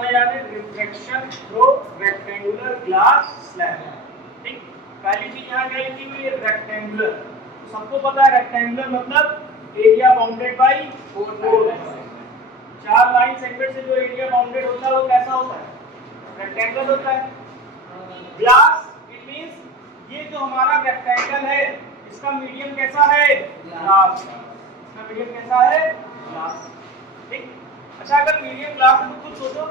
आने जाने reflection through rectangular glass slab. ठीक, पहली चीज यहाँ क्या लिखी हुई है रेक्टेंगुलर। सबको पता है रेक्टेंगुलर मतलब एरिया बाउंडेड बाय 4 चार लाइन सेगमेंट से जो एरिया बाउंडेड होता है वो कैसा होता है रेक्टेंगल होता है। ग्लास इट मींस ये जो हमारा रेक्टेंगल है इसका मीडियम कैसा है ग्लास। इसका मीडियम कैसा है ग्लास। ठीक, अच्छा अगर मीडियम ग्लास है तो खुद सोचो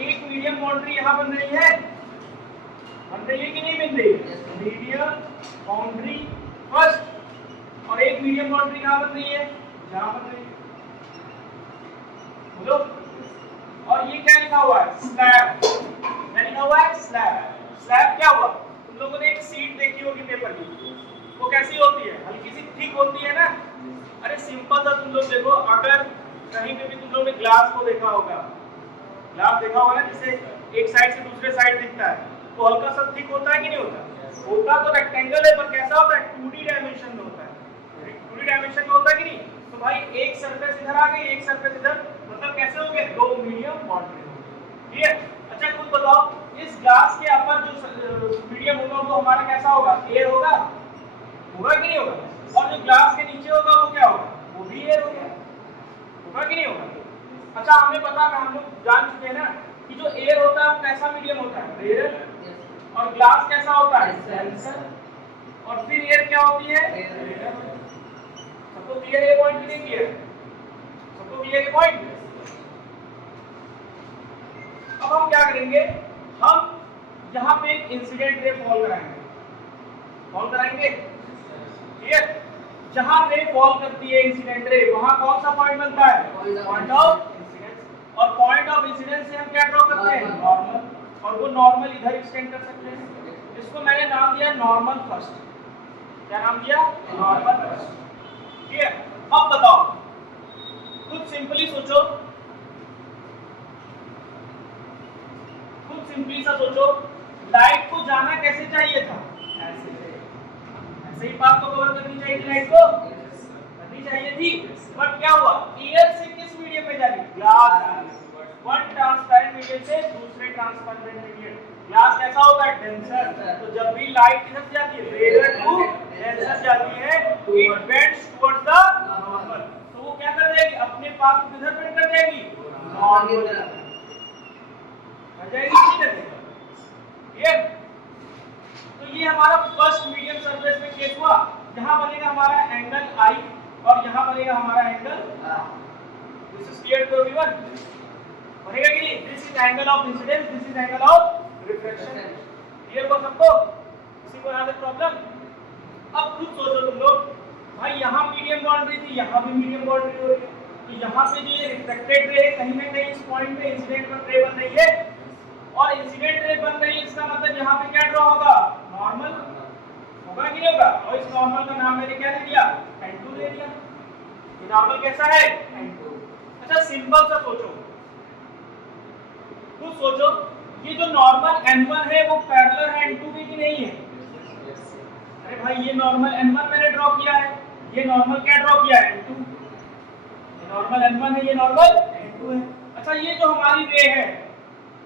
एक मीडियम बाउंड्री यहाँ बन रही है कि नहीं बन रही। मीडियम बाउंड्री फर्स्ट और एक मीडियम बाउंड्री कहाँ बन रही है जहाँ बन रही है बोलो। और ये क्या लिखा हुआ है स्लैब। क्या लिखा हुआ है स्लैब। स्लैब क्या हुआ तुम लोगों ने एक सीट देखी होगी पेपर की, वो कैसी होती है हल्की सी थिक होती है ना। अरे सिंपल सा तुम लोग देखो अगर कहीं पे भी तुम लोगों ने ग्लास को देखा होगा, ग्लास देखा होगा ना जिसे एक साइड से दूसरे साइड दिखता है तो हल्का सा थिक होता है कि नहीं होता। होता तो रेक्टेंगल है पर कैसा होता है 2D डायमेंशन में होता है। 2D डायमेंशन में होता है कि नहीं। तो भाई एक सरफेस इधर आ गई एक सरफेस इधर मतलब कैसे हो गए दो मीडियम बाउंड्री हो गई। ठीक है, अच्छा खुद बताओ इस ग्लास के ऊपर जो मीडियम होगा वो हमारा कैसा होगा एयर होगा कि नहीं होगा। और जो ग्लास के नीचे होगा वो क्या होगा वो भी एयर होगा कि नहीं होगा। अच्छा हमें पता है हम लोग जान चुके हैं ना कि जो एयर होता है वो कैसा मीडियम होता है रेयर और ग्लास कैसा होता है सेंसर और फिर एयर क्या होती है रेयर। सबको क्लियर है पॉइंट नहीं क्लियर है सबको क्लियर है पॉइंट। अब हम क्या करेंगे हम यहाँ पे एक इंसिडेंट रे फॉल कराएंगे ठीक है। जहां रे फॉल करती है इंसिडेंट रे वहां कौन सा पॉइंट बनता है पॉइंट ऑफ इंसिडेंस। और पॉइंट ऑफ इंसिडेंस से हम क्या ड्रॉ करते हैं नॉर्मल और वो नॉर्मल इधर एक्सटेंड कर सकते हैं। इसको मैंने नाम दिया नॉर्मल फर्स्ट। क्या नाम दिया नॉर्मल फर्स्ट। ठीक है, अब बताओ खुद सिंपली सोचो सिंपली सा सोचो लाइट को जाना कैसे चाहिए था ऐसे ही पाथ को कवर करनी चाहिए थी लाइट को करनी चाहिए थी। बट क्या हुआ एयर से किस मीडियम में जा रही ग्लास। वन ट्रांसपेरेंट मीडियम से दूसरे ट्रांसपेरेंट मीडियम। ग्लास कैसा होता है डेंसर। तो जब भी लाइट किधर जाती है रेयर टू डेंसर जाती है it bends towards the normal. तो वो क्या कर जाएगी अपने पाथ को किधर बेंड कर जाएगी नॉर्मल आ जाएगी ठीक है। ये तो ये हमारा फर्स्ट मीडियम सरफेस में केस हुआ। यहाँ बनेगा हमारा एंगल आई और यहाँ बनेगा हमारा angle this is clear to everyone बनेगा कि नहीं। This is angle of incidence this is angle of reflection. Clear हो सबको किसी को यहाँ प्रॉब्लम। अब खुद सोचो तुम लोग भाई यहाँ मीडियम बाउंड्री थी यहाँ भी मीडियम बाउंड्री हो रही है तो यहाँ पे जो ये रिफ्लेक्टेड रे है कहीं ना कहीं इस पॉइंट पे इंसिडेंट रे बन रही है और इंसिडेंट रे बन रही है इसका मतलब यहाँ पे क्या ड्रॉ होगा नॉर्मल होगा कि नहीं होगा। और इस नॉर्मल का नाम मैंने क्या दे दिया n2 दे दिया। ये नॉर्मल कैसा है n2। अच्छा सिंपल सा सोचो खुद सोचो ये जो नॉर्मल n1 है वो पैरेलल है n2 की नहीं है। अरे भाई ये नॉर्मल n1 मैंने ड्रॉ किया है ये नॉर्मल क्या ड्रॉ किया है n2। ये नॉर्मल n1 है ये नॉर्मल n2 है। अच्छा ये जो हमारी रे है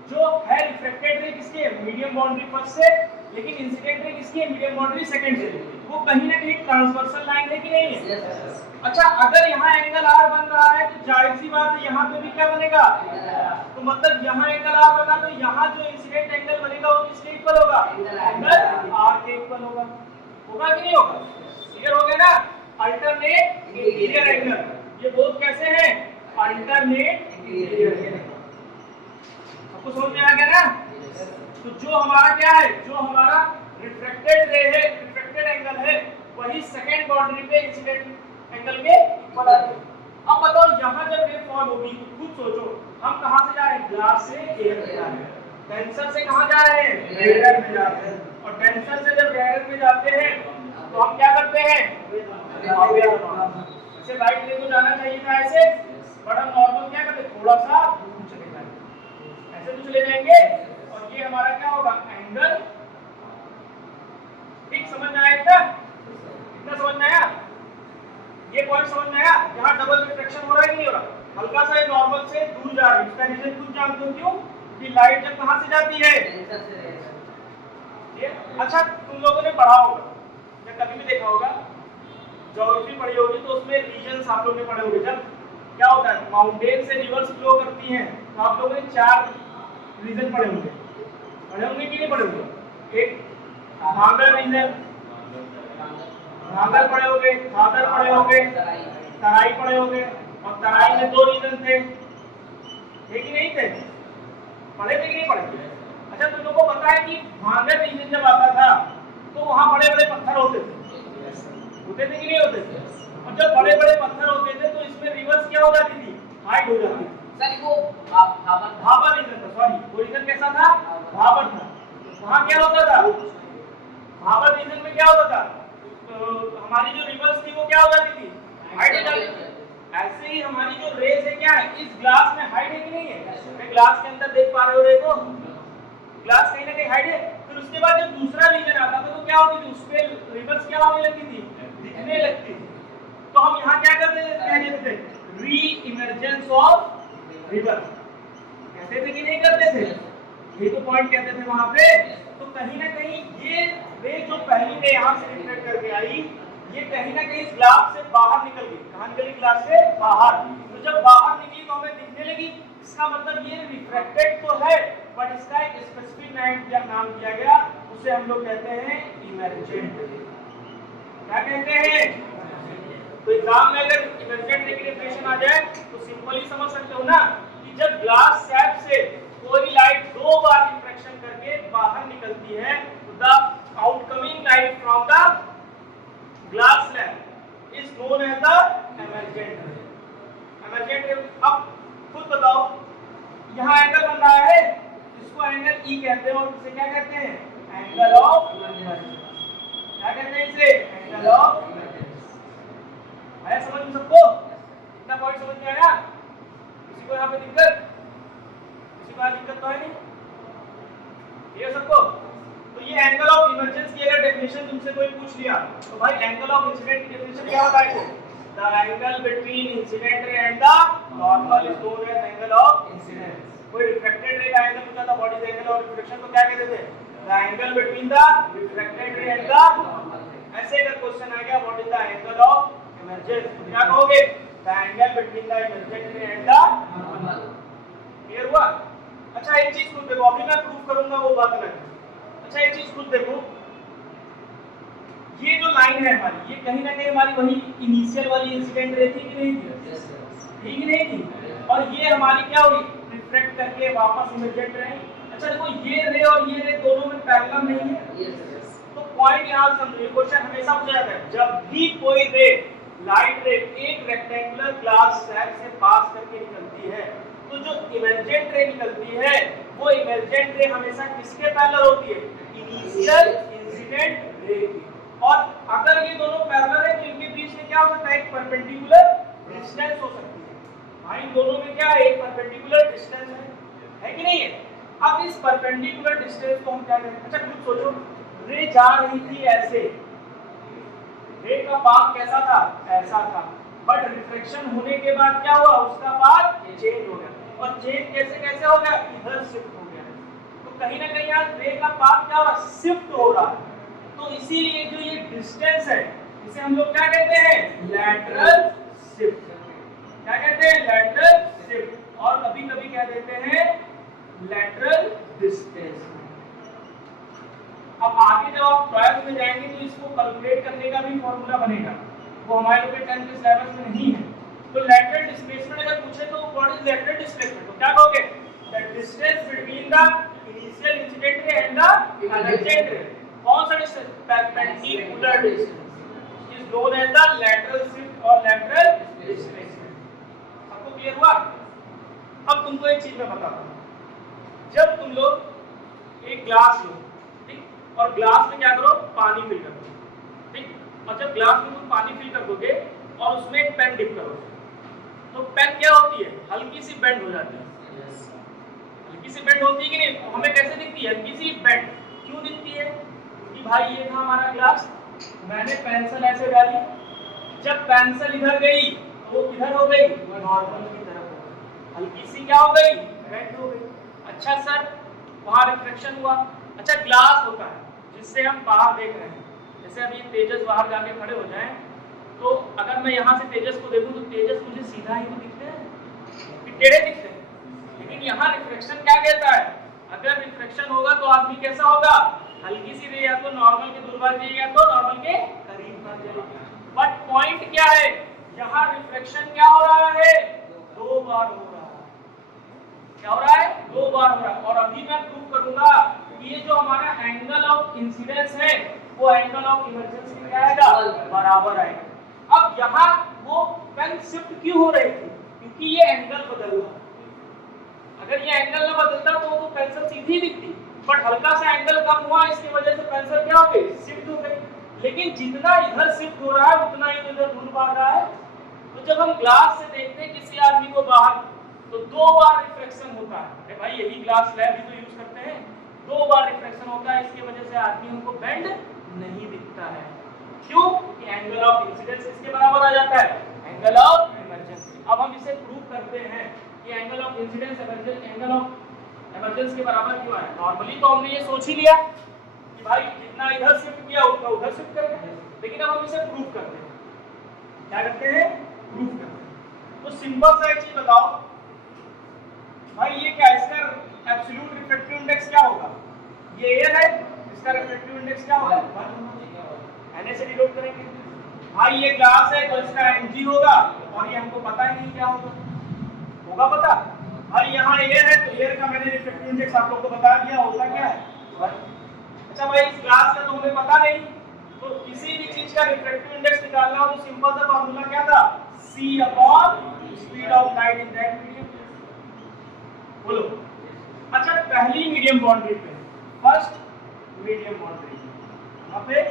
जो है रिफ्लेक्टेड रे किसकी है मीडियम बाउंड्री फर्स्ट से लेकिन इंसिडेंट रे किसकी है मीडियम बाउंड्री सेकंड से। वो कहीं ना कहीं ट्रांसवर्सल लाइन है कि नहीं है। अच्छा अगर यहाँ एंगल r बन रहा है तो जाहिर सी बात है यहाँ पे भी क्या बनेगा तो मतलब यहाँ एंगल r बना तो यहाँ जो इंसिडेंट एंगल बनेगा वो किसके इक्वल होगा एंगल r के इक्वल होगा कि नहीं होगा। क्लियर हो गया ना। अल्टरनेट इंटीरियर एंगल ये बोथ कैसे हैं अल्टरनेट इंटीरियर एंगल। आपको समझ में आ गया ना। तो जो हमारा क्या है जो हमारा रिफ्लेक्टेड रे है रिफ्लेक्टेड एंगल है वही सेकंड बाउंड्री पे इंसिडेंट एंगल के इक्वल आ जाएगा। अब बताओ यहाँ जब रे फॉल होगी तो खुद सोचो हम कहाँ से जा रहे हैं ग्लास से एयर में जा रहे हैं टेंसर से कहाँ जा रहे हैं रेयर में जा रहे हैं और टेंसर से जब रेयर में जाते हैं तो हम क्या करते हैं ऐसे राइट रे को जाना चाहिए था ऐसे बट हम नॉर्मल क्या करते थोड़ा सा दूर चले जाएंगे ऐसे तो चले जाएंगे और ये हमारा क्या होगा एंगल। ठीक समझ में आया इतना समझ में आया ये पॉइंट समझ में आया। यहाँ डबल रिफ्लेक्शन हो रहा है कि नहीं हो रहा हल्का सा नॉर्मल से दूर जा रही है। इसका रीजन तुम जानते हो क्यों? कि लाइट जब कहां से जाती है? ये अच्छा तुम लोगों ने पढ़ा होगा या कभी भी देखा होगा, ज्योग्राफी पढ़ी होगी तो उसमें रीजन्स आप लोगों ने पढ़े होंगे। जब क्या होता है माउंटेन से रिवर्स फ्लो करती हैं तो आप लोगों ने 4 रीजन पढ़े होंगे कि नहीं पढ़े होंगे? एक भांगर रीजन, भांगर पढ़े होंगे, खादर पढ़े होंगे, तराई पढ़े होंगे, और तराई में 2 रीजन थे कि नहीं थे? पढ़े थे कि नहीं पढ़े? अच्छा तुम लोगों को पता है कि भांगर रीजन जब आता था तो वहां बड़े बड़े पत्थर होते थे कि नहीं होते थे? और जब बड़े बड़े पत्थर होते थे तो इसमें रिवर्स क्या हो जाती थी? हाइट हो जाती थी। सर वो भाबर रीजन था, सॉरी वो रीजन कैसा था? भाबर था। वहां क्या होता था? भाबर रीजन में क्या होता था? हमारी जो रिवर्स थी वो क्या हो जाती थी? हाइट हो जाती थी। ऐसे ही हमारी जो रेस है क्या है, इस ग्लास में हाइट है कि नहीं है? मैं ग्लास के अंदर देख पा रहे हो रे को? ग्लास कहीं ना कहीं हाइट है। फिर उसके बाद जब दूसरा रीजन आता था तो क्या होती थी? उस पे रिवर्स क्या होने लगती थी? दिखने लगती थी। तो हम यहाँ क्या कहते थे? री इमर्जेंस ऑफ रिवर्स कहते थे कि नहीं करते थे? ये तो पॉइंट कहते थे वहां पे। तो कहीं ना कहीं ये रे जो पहली रे यहाँ से रिफ्लेक्ट करके आई, ये कहीं ना कहीं इस ग्लास से बाहर निकल गई। कहाँ निकली? ग्लास से बाहर। तो जब बाहर निकली तो हमें दिखने लगी। इसका मतलब ये रिफ्रैक्टेड तो है बट इसका एक स्पेसिफिक नाम दिया गया, उसे हम लोग कहते हैं इमर्जेंट। क्या कहते हैं? तो एग्जाम में अगर इमर्जेंट रे की डेफिनेशन आ जाए तो सिंपली समझ सकते हो ना कि जब ग्लास स्लैब से कोई लाइट 2 बार रिफ्रैक्शन करके बाहर निकलती है तो the outcoming light from the glass slab is known as the emergent ray. Emergent ray. अब खुद बताओ, यहाँ एंगल बन रहा है, इसको एंगल ई कहते हैं और इसे क्या कहते हैं? Angle of emergence. क्या कहते हैं इसे? Angle of emergence. आया समझ में सबको? इतना पॉइंट समझ में आया? किसी को यहाँ पे दिक्कत? किसी को दिक्कत तो है नहीं? ये सबको? तो ये एंगल ऑफ इमर्जेंस की अगर डेफिनेशन तुमसे कोई पूछ लिया तो भाई एंगल ऑफ इंसिडेंट की डेफिनेशन क्या होता है? The angle between incident ray and the normal is known as angle of incidence. कोई रिफ्लेक्टेड रे का एंगल पूछा था, what is angle of reflection, तो क्या कहते थे? The angle between the reflected ray and the normal. ऐसे अगर क्वेश्चन आ गया what is the angle of emergence, तो क्या कहोगे? The angle between the emergent रे एंड द नॉर्मल। क्लियर हुआ? अच्छा एक चीज खुद देखो, अभी मैं प्रूफ करूंगा वो बात अलग है। अच्छा एक चीज खुद देखो, ये जो लाइन है हमारी, ये कहीं ना कहीं हमारी वही इनिशियल वाली इंसिडेंट रे थी कि नहीं थी? थी कि नहीं थी? और ये हमारी क्या हुई? रिफ्लेक्ट करके वापस इमर्जेंट रही। अच्छा देखो ये रे और ये रे दोनों में पैरेलल नहीं है। तो पॉइंट यहाँ समझिए, क्वेश्चन हमेशा पूछा जाता है जब भी कोई रे लाइट रे एक रेक्टेंगुलर ग्लास स्लैब से पास करके निकलती है तो जो इमर्जेंट रे निकलती है वो इमर्जेंट रे हमेशा किसके पैरेलल होती है? इनिशियल इंसिडेंट रे की। और अगर ये दोनों पैरेलल है तो इनके बीच में क्या हो सकता है? एक परपेंडिकुलर डिस्टेंस हो सकती है। भाई इन दोनों में क्या है? एक परपेंडिकुलर डिस्टेंस है कि नहीं है? अब इस परपेंडिकुलर डिस्टेंस को हम क्या कहते हैं? अच्छा खुद सोचो, रे जा रही थी ऐसे, रे का पाथ कैसा था? ऐसा था, बट रिफ्लेक्शन होने के बाद क्या हुआ? उसका पाथ चेंज हो गया। और चेंज कैसे हो गया? इधर शिफ्ट हो गया। तो कहीं ना कहीं यहाँ रे का पाथ क्या हो रहा? शिफ्ट हो रहा है। तो इसीलिए जो ये डिस्टेंस है इसे हम लोग क्या कहते हैं? Lateral shift. क्या कहते हैं? Lateral shift. और कभी कभी क्या देते हैं? Lateral distance. अब आगे जब आप 12th में जाएंगे तो इसको कैलकुलेट करने का भी फॉर्मूला बनेगा, वो हमारे लोग के 10th के सिलेबस में नहीं है। तो लैटरल डिस्प्लेसमेंट अगर पूछे तो व्हाट इज लैटरल डिस्प्लेसमेंट, तो क्या कहोगे? The distance between the initial incident ray and the emergent ray. कौन सा distance? Perpendicular distance is known as the lateral shift और लैटरल डिस्प्लेसमेंट। सबको क्लियर हुआ? अब तुमको एक चीज मैं बताता हूं, जब तुम लोग एक ग्लास लो, ठीक, और ग्लास में क्या करो? पानी फिल कर दो, ठीक, और जब ग्लास में तुम पानी फिल कर दोगे और उसमें एक पेन डिप करो तो पेन क्या होती है? हल्की सी बेंड हो जाती है। हल्की सी बेंड होती है कि नहीं? तो हमें कैसे दिखती है? हल्की सी बेंड क्यों दिखती है? कि भाई ये था हमारा ग्लास, मैंने पेंसिल ऐसे डाली, जब पेंसिल इधर गई तो वो किधर हो गई? नॉर्मल की तरफ हल्की सी क्या हो गई, बेंड हो गई। अच्छा सर वहां रिफ्लेक्शन हुआ। अच्छा ग्लास होता है जिससे हम बाहर देख रहे हैं, जैसे अभी तेजस बाहर जाके खड़े हो जाएं तो अगर मैं यहाँ से तेजस को देखूं तो तेजस मुझे सीधा ही तो दिखते हैं कि टेढ़े दिखते हैं, लेकिन यहाँ रिफ्लेक्शन क्या कहता है, अगर रिफ्लेक्शन होगा तो आदमी कैसा होगा, हल्की सी रे या तो नॉर्मल के दूर भाग जाएगी या तो नॉर्मल के करीब भाग जाएगी। बट पॉइंट क्या है, यहाँ रिफ्लेक्शन क्या हो रहा है, 2 बार हो रहा है। क्या हो रहा है, 2 बार हो रहा है। और अभी मैं प्रूव करूंगा कि ये जो हमारा एंगल ऑफ इंसिडेंस है वो एंगल ऑफ इमर्जेंस में क्या आएगा, बराबर आएगा। अब यहाँ वो पेन शिफ्ट क्यों हो रही थी, क्योंकि ये एंगल बदल रहा है। अगर ये एंगल ना बदलता तो वो पेंसिल सीधी दिखती, बट हल्का सा एंगल कम हुआ इसकी वजह से पेंसिल क्या हो गई, शिफ्ट हो गई। लेकिन जितना इधर शिफ्ट हो रहा है उतना ही इधर दूर भाग रहा है। तो जब हम ग्लास से देखते हैं किसी आदमी को बाहर तो 2 बार रिफ्लेक्शन होता है। अरे भाई यही ग्लास स्लैब भी तो यूज करते हैं, 2 बार रिफ्लेक्शन होता है, इसकी वजह से आदमी हमको बेंड नहीं दिखता है। क्यों, कि एंगल ऑफ इंसिडेंस किसके बराबर आ जाता है, एंगल ऑफ इमर्जेंस। अब हम इसे प्रूव करते हैं कि angle of incidence angle of emergence के बराबर क्यों है। नॉर्मली तो हमने ये सोच ही लिया कि भाई जितना इधर शिफ्ट किया उतना उधर शिफ्ट करेंगे, लेकिन अब हम इसे प्रूव करते हैं। क्या करते हैं, प्रूव करते हैं। तो सिंपल सा एक चीज बताओ भाई, ये क्या, इसका एब्सोल्यूट रिफ्रैक्टिव इंडेक्स क्या होगा, ये एयर है, इसका रिफ्रैक्टिव इंडेक्स क्या होगा, 1 Na से डिनोट करेंगे। भाई ये ग्लास है तो इसका Ng होगा, और ये हमको पता ही नहीं क्या होगा पता। भाई यहाँ एयर है तो एयर का मैंने रिफ्रैक्टिव इंडेक्स आप लोग को बता दिया, होता क्या है 1। अच्छा भाई इस ग्लास का तो हमें पता नहीं, तो किसी भी चीज का रिफ्रैक्टिव इंडेक्स निकालना हो तो सिंपल सा फार्मूला क्या था, c upon speed of light in that medium. बोलो। अच्छा पहली मीडियम बाउंड्री पे फर्स्ट मीडियम बाउंड्री, यहाँ पे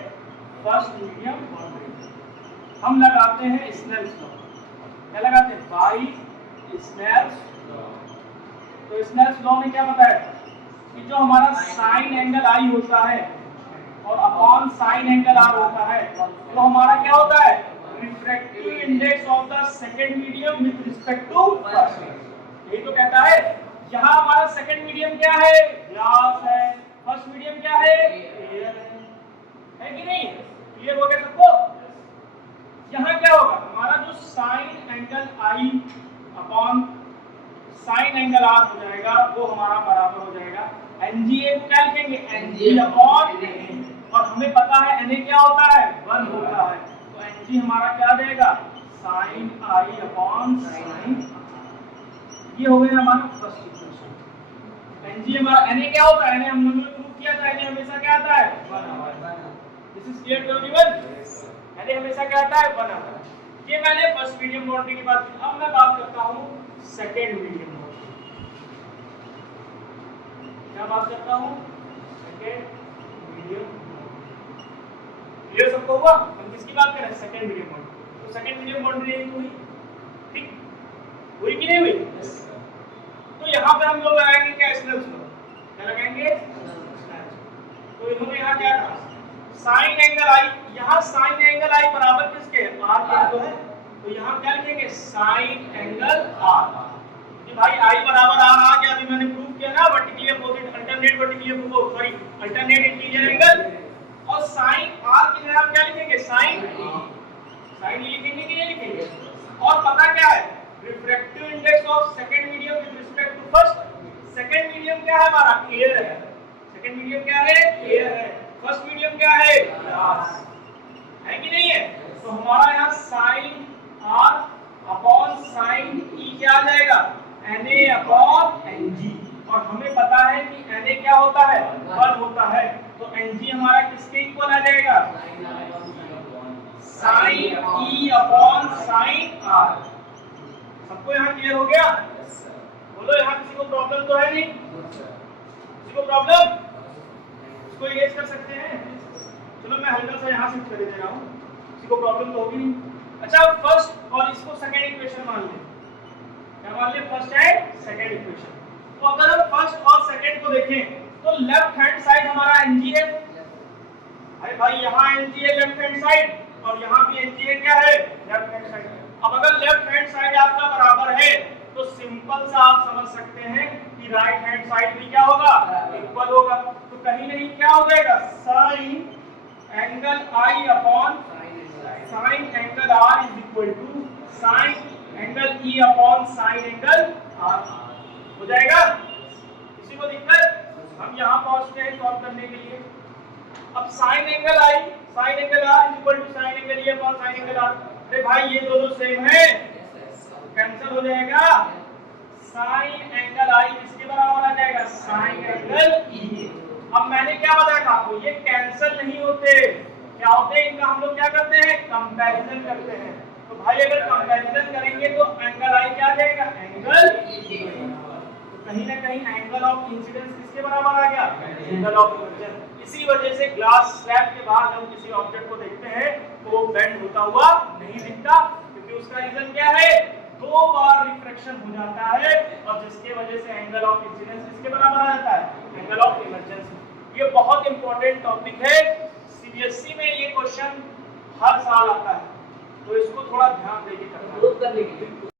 फर्स्ट मीडियम बाउंड्री हम लगाते हैं स्नेल्स लॉ। क्या लगाते हैं, बाई स्नेल्स लॉ। तो स्नेल्स लॉ ने क्या बताया कि जो हमारा साइन एंगल आई होता है और अपॉन साइन एंगल आर होता है, तो हमारा क्या होता है, refractive index of the second medium with respect to first. यही तो कहता है। यहाँ हमारा सेकंड मीडियम क्या है, ग्लास है, फर्स्ट मीडियम क्या है, एयर है कि नहीं, क्लियर हो गया सबको। यहाँ क्या होगा, हमारा जो sine angle I upon sine angle R हो जाएगा वो हमारा बराबर हो जाएगा एनजीए को क्या लिखेंगे, एनजी अपॉन एन। और हमें पता है एनए क्या होता है, 1 होता है, तो एनजी हमारा क्या देगा, साइन आई अपॉन साइन। ये हो गया हमारा फर्स्ट इक्वेशन। एनजी हमारा एनए क्या होता है, एनए हमने प्रूव किया था, एनए हमेशा क्या आता है 1। This is clear to everyone. एनए हमेशा क्या आता है 1 आता है। ये मैंने फर्स्ट मीडियम बाउंड्री की बात की। अब मैं बात करता हूं सेकंड मीडियम बाउंड्री। क्या बात करता हूं, सेकंड मीडियम। क्लियर सबको हुआ, हम किसकी बात कर रहे हैं, सेकंड मीडियम बाउंड्री। तो सेकंड मीडियम बाउंड्री यही हुई, ठीक हुई कि नहीं हुई। तो यहाँ पे हम लोग लगाएंगे क्या, स्नेल्स लॉ। क्या लगाएंगे, तो इन्होंने यहाँ क्या कहा, साइन एंगल आई, यहाँ साइन एंगल आई बराबर किसके, आर के तो है, तो यहाँ क्या लिखेंगे, साइन एंगल आर। कि भाई आई बराबर आर आ गया, अभी मैंने प्रूव किया ना, vertically opposite alternate vertically sorry alternate interior angle. और साइन आर की जगह क्या लिखेंगे, साइन साइन लिखेंगे कि नहीं लिखेंगे। और पता क्या है, refractive index of second medium with respect to first. Second medium क्या है हमारा, एयर है। सेकंड मीडियम क्या है, एयर है। फर्स्ट मीडियम क्या है, ग्लास है कि नहीं है। तो हमारा यहाँ साइन आर अपॉन साइन ई क्या आ जाएगा, Na अपॉन Ng। और हमें पता है कि Na क्या होता है, 1 होता है, तो Ng हमारा किसके इक्वल आ जाएगा, sine E upon sine R. सबको यहाँ क्लियर हो गया, बोलो यहाँ किसी को प्रॉब्लम तो है नहीं, किसी को प्रॉब्लम, इसको इरेज कर सकते हैं। चलो मैं हल्का सा यहाँ शिफ्ट कर दे रहा हूँ, किसी को प्रॉब्लम तो होगी नहीं। अच्छा फर्स्ट और इसको सेकंड इक्वेशन मान ले, क्या मान ले, फर्स्ट एंड सेकंड इक्वेशन। तो अगर हम फर्स्ट और सेकंड को देखें तो लेफ्ट हैंड साइड हमारा Ng है। अरे भाई यहाँ Ng है लेफ्ट हैंड साइड, और यहाँ भी Ng है क्या है, लेफ्ट हैंड साइड। अब अगर लेफ्ट हैंड साइड आपका बराबर है तो सिंपल सा आप समझ सकते हैं कि राइट हैंड साइड भी क्या होगा, इक्वल होगा। तो कहीं नहीं क्या हो जाएगा, sine angle I upon sine angle R is equal to sine angle E upon sine angle R हो जाएगा। किसी को दिक्कत? हम यहाँ पहुंचते हैं सॉल्व करने के लिए। अब sine angle I sine angle R is equal to sine angle E upon sine angle R. अरे भाई ये दोनों सेम है, कैंसिल हो जाएगा। साइन एंगल आई किसके बराबर आ जाएगा, साइन एंगल ई। अब मैंने क्या बताया था आपको, ये कैंसिल नहीं होते, क्या होते हैं इनका हम लोग क्या करते हैं, कंपैरिजन करते हैं। तो भाई अगर कंपैरिजन करेंगे तो एंगल आई क्या आ जाएगा, एंगल ई। तो कहीं ना कहीं एंगल ऑफ इंसिडेंस किसके बराबर आ गया, एंगल ऑफ इमर्जेंस। इसी वजह से ग्लास स्लैब के बाद हम किसी ऑब्जेक्ट को देखते हैं तो वो बेंड होता हुआ नहीं दिखता, क्योंकि उसका रीजन क्या है, 2 बार रिफ्रैक्शन हो जाता है और जिसके वजह से एंगल ऑफ इंसिडेंस किसके बराबर आ जाता है, एंगल ऑफ इमर्जेंस। ये बहुत इंपॉर्टेंट टॉपिक है, सीबीएसई में ये क्वेश्चन हर साल आता है, तो इसको थोड़ा ध्यान देके करना है।